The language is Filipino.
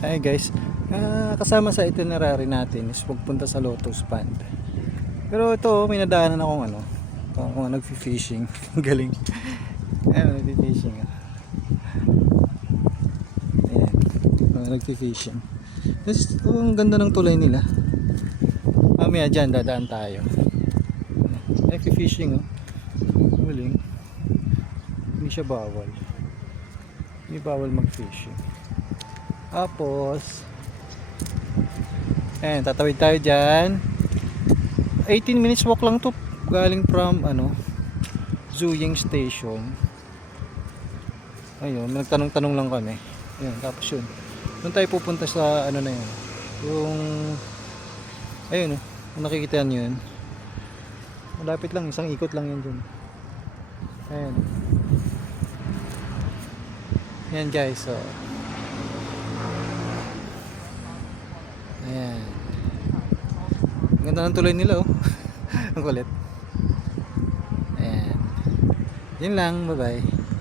Ay guys, kasama sa itinerary natin is pagpunta sa Lotus Pond. Pero ito, may nadaanan akong kung nagfi-fishing. Ang galing. Ayun, nagfi-fishing. Ayan, nagfi-fishing. Tapos, ang ganda ng tulay nila. Mamaya dyan, dadaan tayo. Nagfi-fishing, oh. Galing. Hindi siya bawal. Hindi bawal mag-fishing. Tapos, ayan, tatawid tayo dyan. 18 minutes walk lang to galing from Zuying Station. Ayun, nagtanong-tanong lang kami. Ayun, tapos yun. Doon tayo pupunta sa na yun. Yung ayun, kung nakikita niyo yun. Malapit lang, isang ikot lang yun dun. Ayun. Yan guys, so. Ayan. Ganda ng tuloy nila, oh. Ang kulit. Ayan. Yun lang, bye bye.